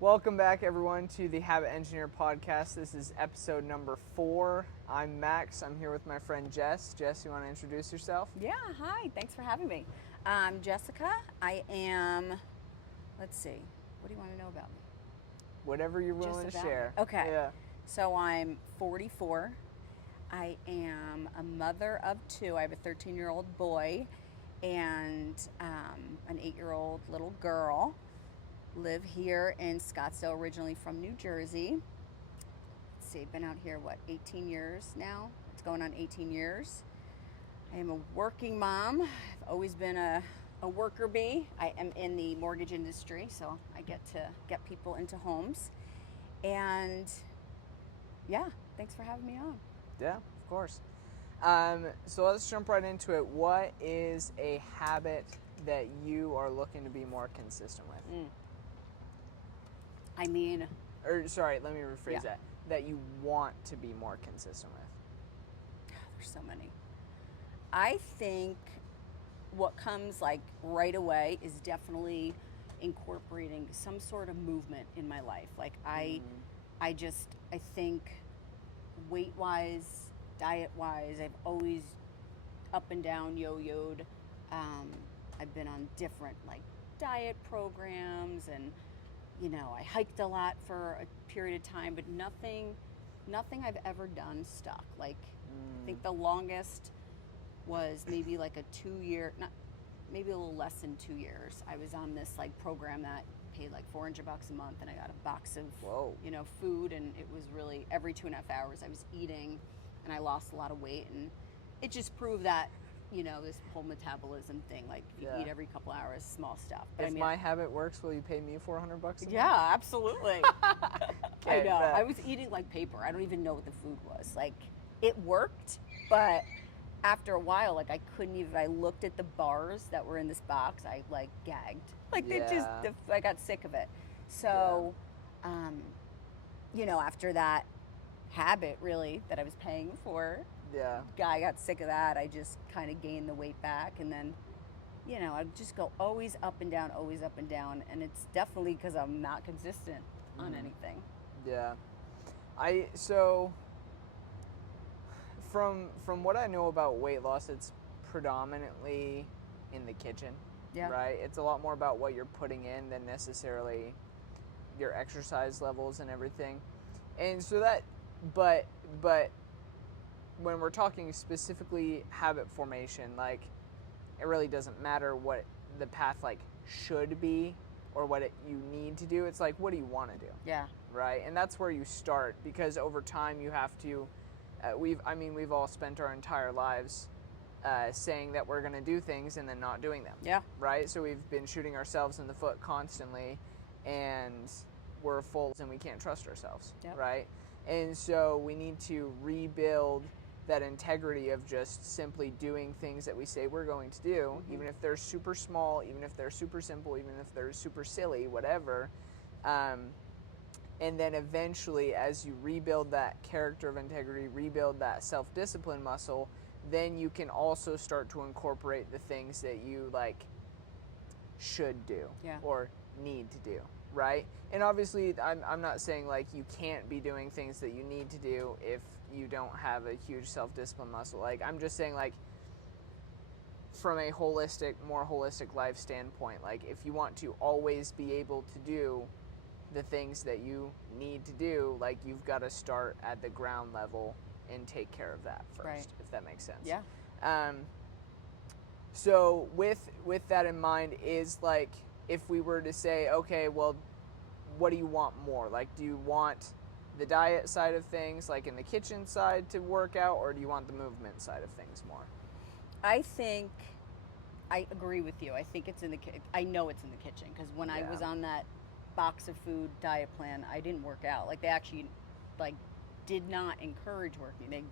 Welcome back, everyone, to the Habit Engineer podcast. This is episode number 4. I'm Max. I'm here with my friend Jess. Jess, you want to introduce yourself? Yeah, hi. Thanks for having me. I'm Jessica. I am, let's see, what do you want to know about me? Whatever you're willing to Just about share. me. Okay. Yeah. So I'm 44. I am a mother of 2. I have a 13-year-old boy and an 8-year-old little girl. Live here in Scottsdale, originally from New Jersey. Let's see, been out here, 18 years now? It's going on 18 years. I am a working mom. I've always been a worker bee. I am in the mortgage industry, so I get to get people into homes. And yeah, thanks for having me on. Yeah, of course. So let's jump right into it. What is a habit that you are looking to be more consistent with? I mean, Sorry, let me rephrase Yeah. that. That you want to be more consistent with. there's so many. I think what comes like right away is definitely incorporating some sort of movement in my life. Like I think weight wise, diet wise, I've always up and down yo-yoed. I've been on different like diet programs, and I hiked a lot for a period of time, but nothing I've ever done stuck. Like I think the longest was maybe like a 2-year, not maybe a little less than 2 years. I was on this like program that paid like $400 a month, and I got a box of Whoa. food, and it was really every 2.5 hours I was eating, and I lost a lot of weight, and it just proved that this whole metabolism thing, like you Yeah. eat every couple hours, small stuff. But If my habit works, will you pay me $400 a month? yeah, absolutely. I Okay, know. bet. I was eating like paper. I don't even know what the food was. Like it worked, but after a while, like I couldn't even. I looked at the bars that were in this box. I like gagged. Like Yeah. I got sick of it. So, after that habit really that I was paying for, Yeah. I got sick of that. I just kind of gained the weight back, and then I'd just go always up and down, and it's definitely because I'm not consistent on anything. Yeah. So from what I know about weight loss, it's predominantly in the kitchen. Yeah. Right? It's a lot more about what you're putting in than necessarily your exercise levels and everything. And so but when we're talking specifically habit formation, like it really doesn't matter what the path like should be or what you need to do. It's like, what do you want to do? Yeah. Right? And that's where you start, because over time you have to we've all spent our entire lives saying that we're going to do things and then not doing them. Yeah. Right? So we've been shooting ourselves in the foot constantly, and we're full and we can't trust ourselves. Yep. Right? And so we need to rebuild that integrity of just simply doing things that we say we're going to do, even if they're super small, even if they're super simple, even if they're super silly, whatever. And then eventually, as you rebuild that character of integrity, rebuild that self-discipline muscle, then you can also start to incorporate the things that you like should do or need to do, right? And obviously, I'm not saying like you can't be doing things that you need to do if you don't have a huge self-discipline muscle. Like I'm just saying, like from a more holistic life standpoint, like if you want to always be able to do the things that you need to do, like you've got to start at the ground level and take care of that first, Right. if that makes sense. Yeah. So with that in mind, is like if we were to say, okay, well, what do you want more? Like, do you want the diet side of things, like in the kitchen side, to work out, or do you want the movement side of things more? I think I agree with you. I think it's in the I know it's in the kitchen, because when I was on that box of food diet plan, I didn't work out. Like they actually like did not encourage working. They,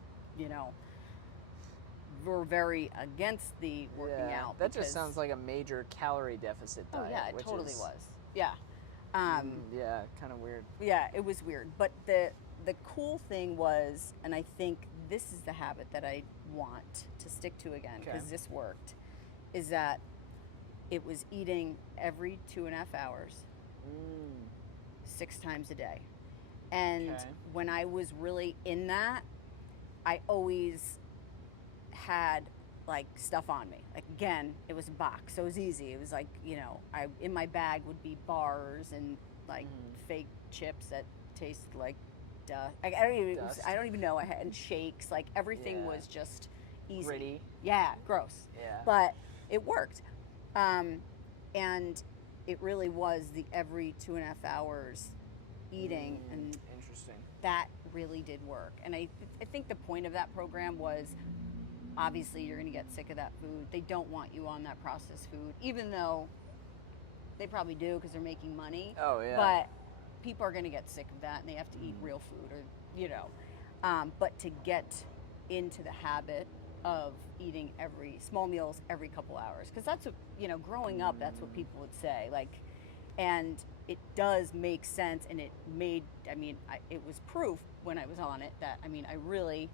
were very against the working out. That just sounds like a major calorie deficit diet. Oh yeah, it totally was. Yeah. Yeah, kind of weird. Yeah, it was weird. But the cool thing was, and I think this is the habit that I want to stick to again, because this worked, is that it was eating every 2.5 hours. 6 times a day. And Okay. when I was really in that, I always had like stuff on me. Like again, it was a box, so it was easy. It was like, I in my bag would be bars and like fake chips that tasted like dust. I Dust. don't even know. I had and shakes. Like everything Yeah. was just easy. Gritty. Yeah, gross. Yeah. But it worked, and it really was the every 2.5 hours eating, and Interesting. that really did work. And I think the point of that program was, obviously you're going to get sick of that food. They don't want you on that processed food, even though they probably do because they're making money. Oh, yeah. But people are going to get sick of that, and they have to eat real food, or but to get into the habit of eating small meals every couple hours, because that's what, growing up, that's what people would say, like, and it does make sense. And it was proof when I was on it that, I really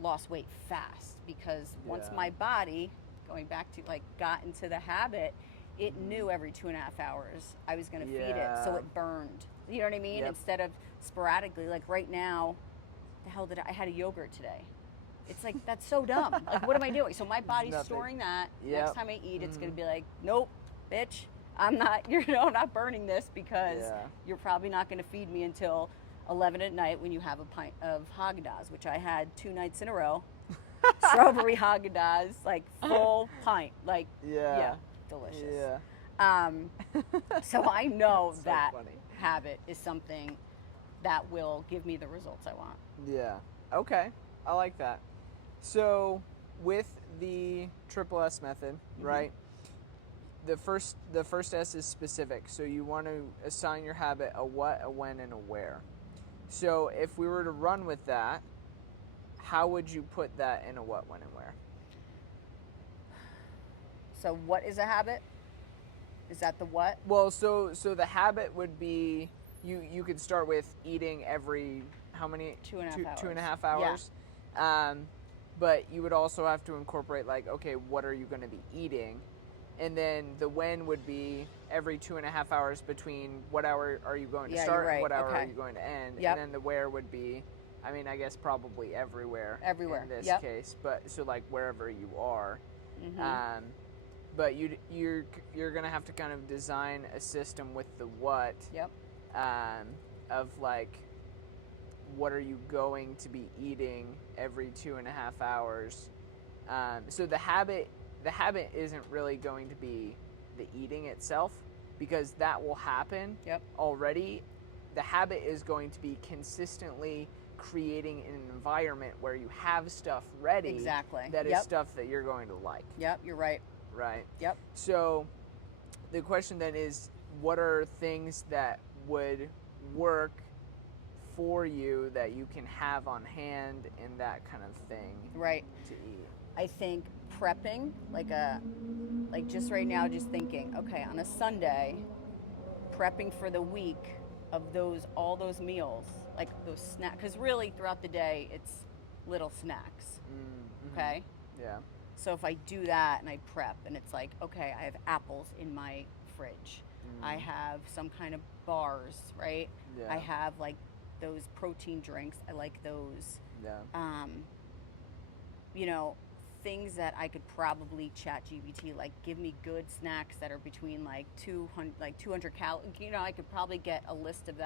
lost weight fast, because once Yeah. my body, going back to like, got into the habit, it knew every 2.5 hours I was going to feed it, so Yeah. it burned. You know what I mean? Yep. Instead of sporadically, like right now, the hell did I had a yogurt today. It's like, that's so dumb. Like, what am I doing? So my body's Nothing. storing that. Yep. Next time I eat, it's going to be like, nope, bitch, I'm not, not burning this, because Yeah. you're probably not going to feed me until 11 at night when you have a pint of Haagen-Dazs, which I had 2 nights in a row. Strawberry Haagen-Dazs, like full pint, like Yeah. delicious. Yeah. So I know So that funny. habit is something that will give me the results I want. Yeah. Okay. I like that. So with the triple S method, right? The first S is specific. So you want to assign your habit a what, a when, and a where. So if we were to run with that, how would you put that in a what, when, and where? So what is a habit? Is that the what? Well, so the habit would be you could start with eating every how many 2.5 hours. 2.5 hours. But you would also have to incorporate, like, okay, what are you going to be eating? And then the when would be every 2.5 hours between what hour are you going to Yeah, start you're right. and what hour Okay. are you going to end. Yep. And then the where would be, I guess probably everywhere. Everywhere. In this Yep. case, but so like wherever you are. Mm-hmm. But you're gonna have to kind of design a system with the what. Yep. Of like, what are you going to be eating every 2.5 hours? So the habit isn't really going to be the eating itself, because that will happen Yep. already. The habit is going to be consistently creating an environment where you have stuff ready. Exactly. That is Yep. stuff that you're going to like. Yep. You're right. Right. Yep. So the question then is, what are things that would work for you that you can have on hand and that kind of thing Right. to eat? I think prepping, like just right now, just thinking, okay, on a Sunday, prepping for the week of all those meals, like those snacks, because really throughout the day it's little snacks. Mm-hmm. Okay. Yeah. So if I do that and I prep, and it's like, okay, I have apples in my fridge, I have some kind of bars, right? Yeah. I have like those protein drinks. I like those. Yeah. Things that I could probably chat GPT, like give me good snacks that are between like 200 calories. I could probably get a list of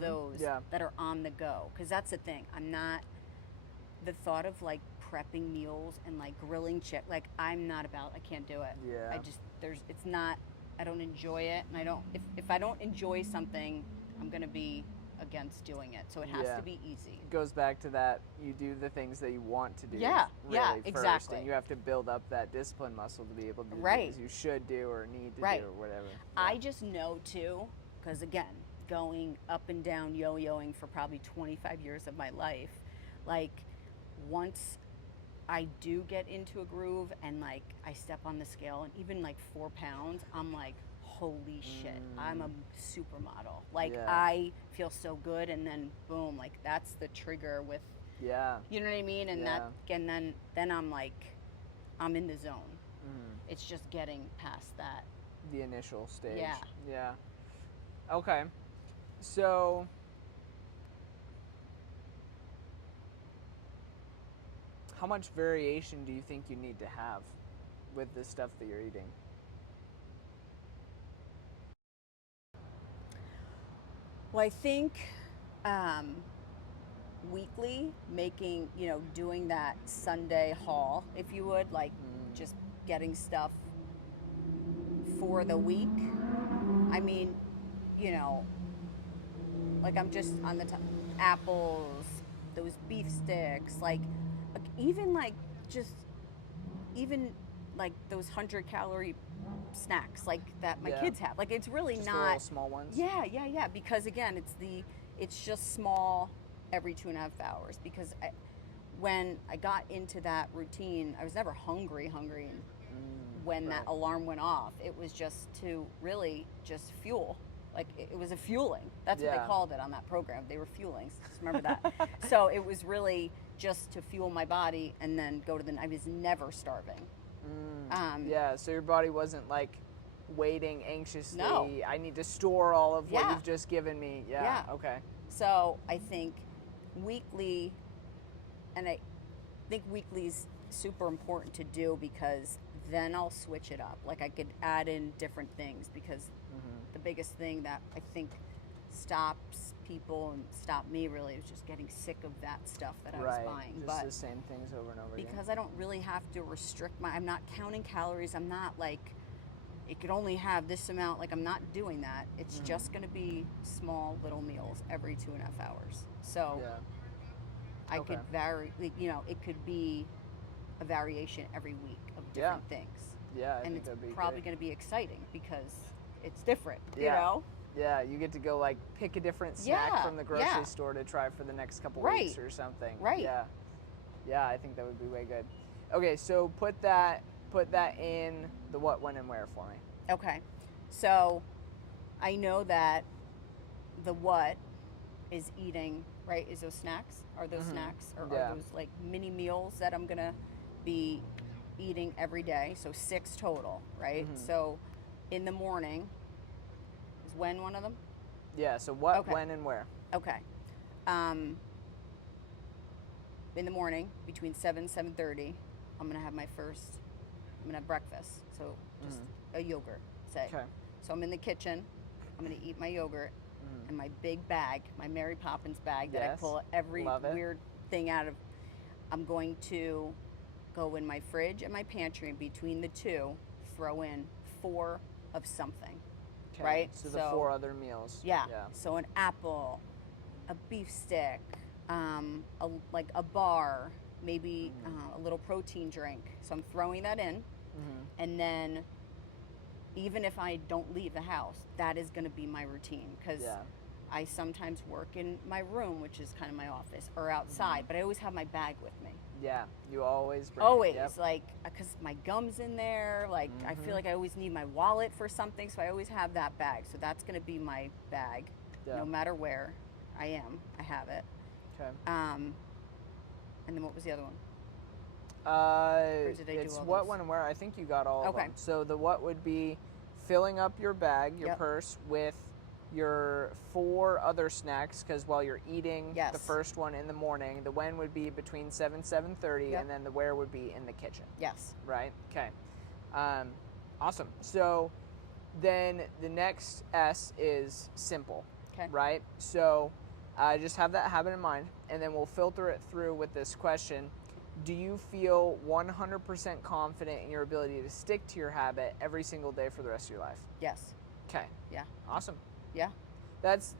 those Yeah. that are on the go. Because that's the thing. The thought of like prepping meals and like grilling chicken, like I can't do it. Yeah. I don't enjoy it. And if I don't enjoy something, I'm going to be against doing it. So it has to be easy. It goes back to that, you do the things that you want to do. Yeah, really yeah, first, exactly. And you have to build up that discipline muscle to be able to do Right. things you should do or need to Right. do or whatever. I just know too, because again, going up and down yo-yoing for probably 25 years of my life, like once I do get into a groove and like I step on the scale and even like 4 pounds, I'm like, holy shit, I'm a supermodel. Like Yeah. I feel so good, and then boom, like that's the trigger with, Yeah. you know what I mean? And then I'm like, I'm in the zone. Mm. It's just getting past that. The initial stage. Yeah. Yeah. Okay. So, how much variation do you think you need to have with the stuff that you're eating? Well, I think weekly, doing that Sunday haul, if you would, like just getting stuff for the week. I mean, you know, like I'm just on the top, apples, those beef sticks, even like just even like those 100-calorie snacks like that my Yeah. kids have. Like it's really Just the not little small ones? Yeah. Because again, it's just small every 2.5 hours. Because when I got into that routine, I was never hungry, and when that right. alarm went off, it was just to really just fuel. Like it was a fueling. That's what Yeah. they called it on that program. They were fueling. Just remember that. So it was really just to fuel my body and then go to I was never starving. Yeah, so your body wasn't like waiting anxiously. No. I need to store all of what Yeah. you've just given me. Yeah. Okay. So I think weekly, and I think weekly's super important to do because then I'll switch it up. Like I could add in different things because the biggest thing that I think stops people and stopped me really is just getting sick of that stuff that I was buying. Just But the same things over and over again. because I don't really have to restrict I'm not counting calories. I'm not like it could only have this amount. Like I'm not doing that. It's just going to be small little meals every 2.5 hours. So Yeah. I Okay. could vary. It could be a variation every week of different things. Yeah, I and think it's that'd be probably great. going to be exciting because it's different. Yeah. You know. Yeah, you get to go like pick a different snack Yeah, from the grocery yeah. store to try for the next couple Right. weeks or something. Right. Yeah. Yeah, I think that would be way good. Okay, so put that in the what, when, and where for me. Okay. So I know that the what is eating, right? Is those snacks? Are those snacks? Or Yeah. are those like mini meals that I'm going to be eating every day? So 6 total, right? So in the morning, is when one of them? Yeah, so what, Okay. when, and where? Okay. In the morning, between 7 and 7:30, I'm going to have breakfast. So just a yogurt, say. Okay. So I'm in the kitchen. I'm going to eat my yogurt and my big bag, my Mary Poppins bag that I Yes. pull every Love it. weird thing out of. I'm going to go in my fridge and my pantry, and between the two, throw in 4 of something. Okay. Right? So the 4 other meals. Yeah. Yeah. So an apple, a beef stick, a bar, maybe a little protein drink. So I'm throwing that in, and then even if I don't leave the house, that is going to be my routine because Yeah. I sometimes work in my room, which is kind of my office, or outside, but I always have my bag with me. Yeah. You always bring Always, it. Yep. like, because my gum's in there. Like, I feel like I always need my wallet for something, so I always have that bag. So that's going to be my bag, Yeah. no matter where I am. I have it. Okay. And then what was the other one? did I do It's all what, those? when, and where. I think you got all of Okay. them. So the what would be filling up your bag, your Yep. purse, with your 4 other snacks, because while you're eating the Yes. first one in the morning, the when would be between 7 and 7:30, Yep. and then the where would be in the kitchen. Yes. Right? Okay. Awesome. So then the next S is simple. Okay. Right? So just have that habit in mind, and then we'll filter it through with this question. Do you feel 100% confident in your ability to stick to your habit every single day for the rest of your life? Yes. Okay. Yeah. Awesome. Yeah. That's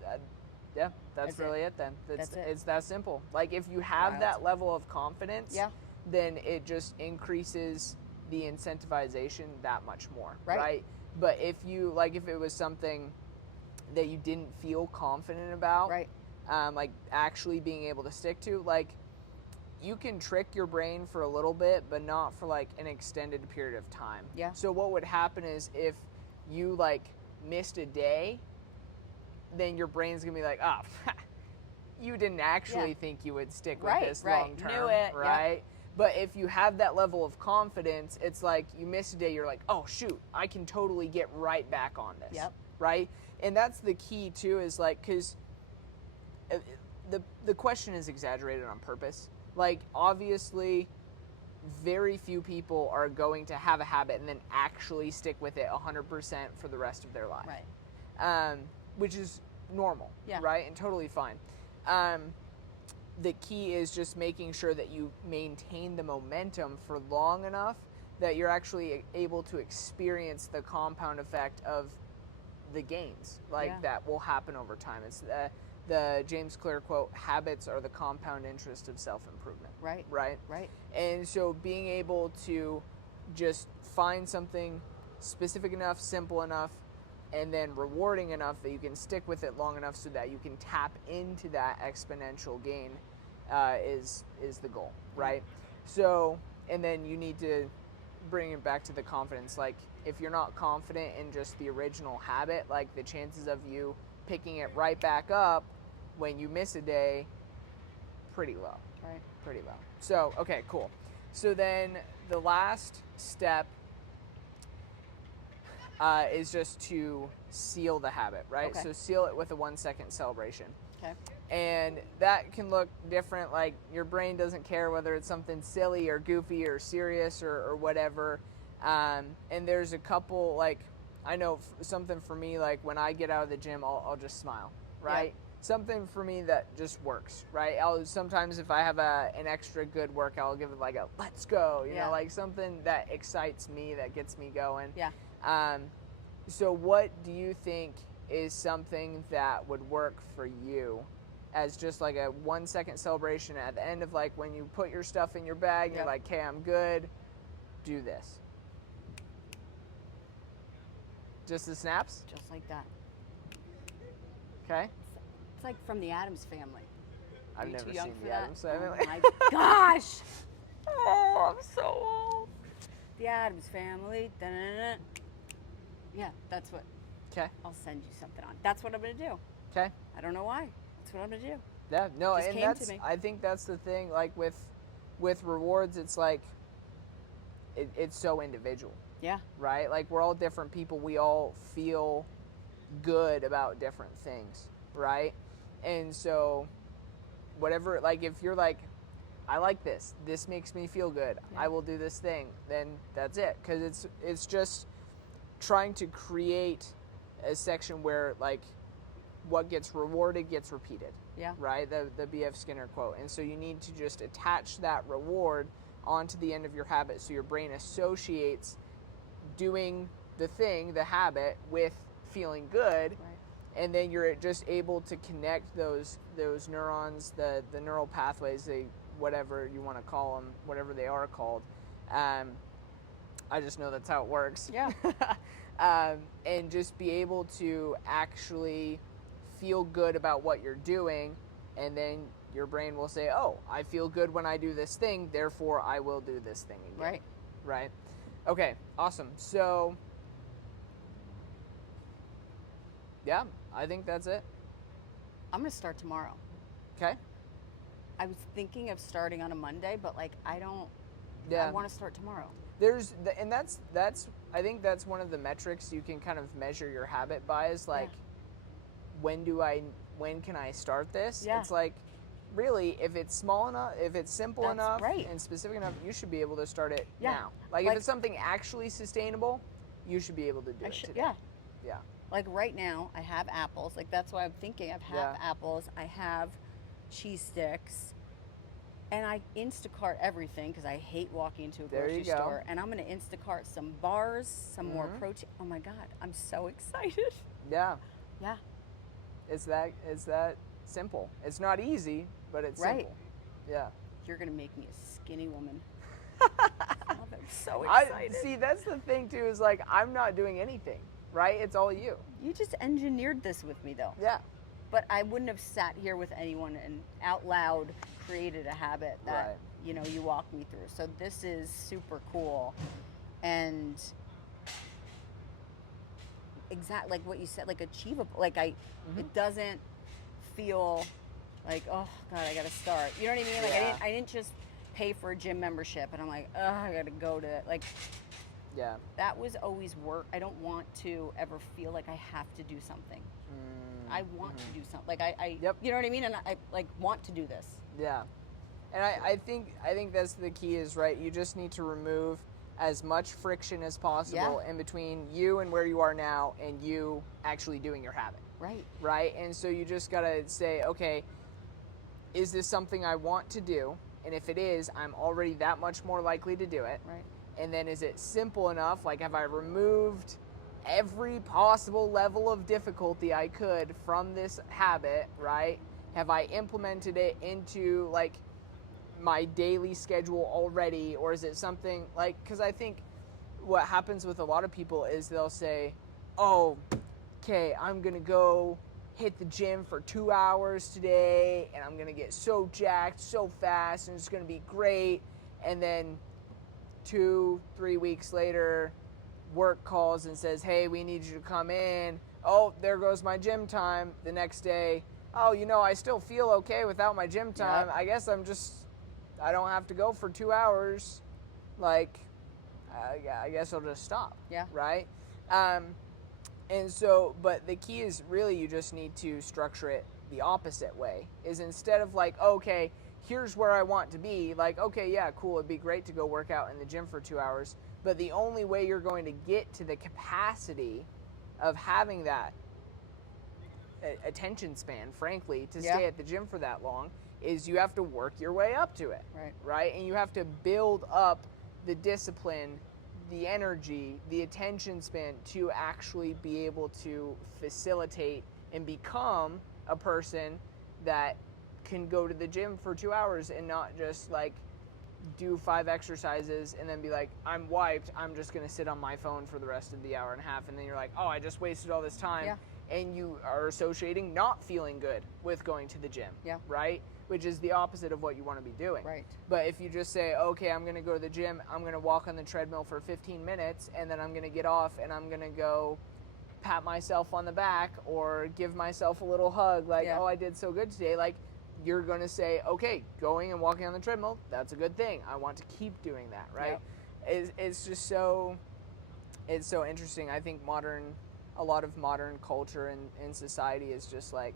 That's really it. it then. That's it. It's that simple. Like if you have Wild. that level of confidence, Yeah. then it just increases the incentivization that much more, Right. But if it was something that you didn't feel confident about, Right. like actually being able to stick to, like you can trick your brain for a little bit, but not for like an extended period of time. Yeah. So what would happen is if you like missed a day, then your brain's gonna be like, oh, you didn't actually Yeah. think you would stick with Right, this right. long term, Knew it, yep. right? But if you have that level of confidence, it's like you miss a day, you're like, oh shoot, I can totally get right back on this. Yep. right? And that's the key too, is like, because the question is exaggerated on purpose. Like, obviously, very few people are going to have a habit and then actually stick with it 100% for the rest of their life. Right. Which is normal, Yeah. right? And totally fine. The key is just making sure that you maintain the momentum for long enough that you're actually able to experience the compound effect of the gains, like that will happen over time. It's the James Clear quote, habits are the compound interest of self-improvement. Right. Right? Right. And so being able to just find something specific enough, simple enough, and then rewarding enough that you can stick with it long enough so that you can tap into that exponential gain is the goal, right? So, and then you need to bring it back to the confidence. Like, if you're not confident in just the original habit, like, the chances of you picking it right back up when you miss a day, pretty low. Right. Pretty low. So, okay, cool. So then the last step is just to seal the habit, right? Okay. So seal it with a 1 second celebration. Okay. And that can look different. Like, your brain doesn't care whether it's something silly or goofy or serious or whatever. And there's a couple, like, I know something for me, like, when I get out of the gym, I'll just smile, right? Yeah. Something for me that just works, right? Sometimes if I have an extra good workout, I'll give it like a let's go, you know, like something that excites me, that gets me going. Yeah. So what do you think is something that would work for you as just like a 1 second celebration at the end of, like, when you put your stuff in your bag and you're like, okay, I'm good, do this? Just the snaps? Just like that. Okay. It's like from the Addams Family. I've you never too young seen for the that? Addams Family. Oh my gosh! Oh, I'm so old. The Addams Family. Da-na-na. Yeah, that's what. Okay. I'll send you something on. That's what I'm gonna do. Okay. I don't know why. That's what I'm gonna do. Yeah. No, Just and came to that's. me. I think that's the thing. Like with rewards, it's like it's so individual, Yeah. right? Like, we're all different people. We all feel good about different things, right? And so, whatever. Like, if you're like, I like this. This makes me feel good. Yeah. I will do this thing. Then that's it. Because it's just trying to create a section where, like, what gets rewarded gets repeated. Yeah. Right? The B.F. Skinner quote. And so you need to just attach that reward onto the end of your habit so your brain associates doing the thing, the habit, with feeling good. Right. And then you're just able to connect those neurons, the neural pathways, whatever you want to call them, whatever they are called. I just know that's how it works. Yeah. And just be able to actually feel good about what you're doing, and then your brain will say, oh, I feel good when I do this thing, therefore I will do this thing again. Right. Right? Okay, awesome. So, yeah, I think that's it. I'm gonna start tomorrow. Okay? I was thinking of starting on a Monday, but like I don't. Yeah. I want to start tomorrow. And that's I think that's one of the metrics you can kind of measure your habit by, is like, when can I start this? Yeah. It's like, really, if it's small enough, if it's simple That's enough right. and specific enough, you should be able to start it Yeah. now. Like, if it's something actually sustainable, you should be able to do it today. Yeah. Yeah. Like right now, I have apples. Like that's why I'm thinking. I have apples. I have cheese sticks, and I Instacart everything because I hate walking into a There grocery you go. store. And I'm gonna Instacart some bars, some more protein. Oh my god, I'm so excited. Yeah. Yeah. It's that simple. It's not easy, but it's Right. simple. Yeah. You're gonna make me a skinny woman. Oh, I'm so excited. See, that's the thing too, is like, I'm not doing anything, right? It's all you. You just engineered this with me though. Yeah. But I wouldn't have sat here with anyone and out loud created a habit that Right. you walked me through. So this is super cool, and like what you said, like achievable. Like it doesn't feel like, oh god, I gotta start. You know what I mean? Like Yeah. I didn't just pay for a gym membership and I'm like, oh, I gotta go to like. Yeah. That was always work. I don't want to ever feel like I have to do something. I want to do something. Like I Yep. you know what I mean? And I like want to do this. Yeah. And I think that's the key is, right, you just need to remove as much friction as possible in between you and where you are now and you actually doing your habit. Right. Right? And so you just got to say, okay, is this something I want to do? And if it is, I'm already that much more likely to do it. Right. And then is it simple enough? Like, have I removed every possible level of difficulty I could from this habit, right? Have I implemented it into, like, my daily schedule already? Or is it something, like, because I think what happens with a lot of people is they'll say, oh, okay, I'm going to go hit the gym for 2 hours today, and I'm going to get so jacked so fast, and it's going to be great. And then 2-3 weeks later, work calls and says, hey, we need you to come in. Oh, there goes my gym time. The next day, oh, I still feel okay without my gym time. Yep. I guess I don't have to go for 2 hours. Like, I guess I'll just stop. Yeah. Right? And so, but the key is really you just need to structure it the opposite way. Is instead of like, okay, here's where I want to be, like, okay, yeah, cool, it'd be great to go work out in the gym for 2 hours, but the only way you're going to get to the capacity of having that attention span, frankly, to stay at the gym for that long, is you have to work your way up to it. Right? And you have to build up the discipline, the energy, the attention span to actually be able to facilitate and become a person that can go to the gym for 2 hours and not just like do 5 exercises and then be like, I'm wiped, I'm just going to sit on my phone for the rest of the hour and a half. And then you're like, oh, I just wasted all this time. Yeah. And you are associating not feeling good with going to the gym. Yeah. Right? Which is the opposite of what you want to be doing. Right. But if you just say, okay, I'm going to go to the gym, I'm going to walk on the treadmill for 15 minutes, and then I'm going to get off and I'm going to go pat myself on the back or give myself a little hug, like, oh, I did so good today. Like, you're going to say, okay, going and walking on the treadmill, that's a good thing. I want to keep doing that, right? It's just so, it's so interesting. I think a lot of modern culture and society is just like,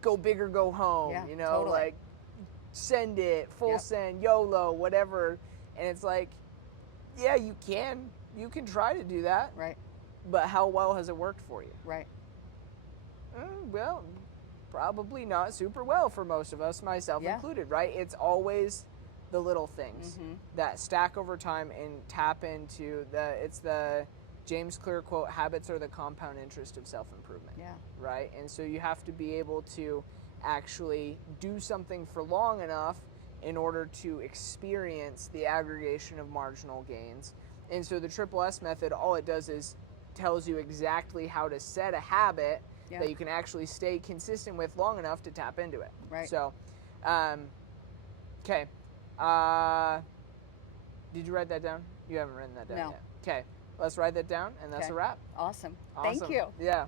go big or go home, totally. Like, send it, full send, YOLO, whatever. And it's like, yeah, you can try to do that. Right. But how well has it worked for you? Right. Well, probably not super well for most of us, myself included, right? It's always the little things that stack over time and tap into it's the James Clear quote, habits are the compound interest of self-improvement. Yeah. Right? And so you have to be able to actually do something for long enough in order to experience the aggregation of marginal gains. And so the Triple S method, all it does is tells you exactly how to set a habit that you can actually stay consistent with long enough to tap into it. Right. So, okay. Did you write that down? You haven't written that down yet. Okay. Let's write that down, and that's a wrap. Awesome. Thank you. Yeah.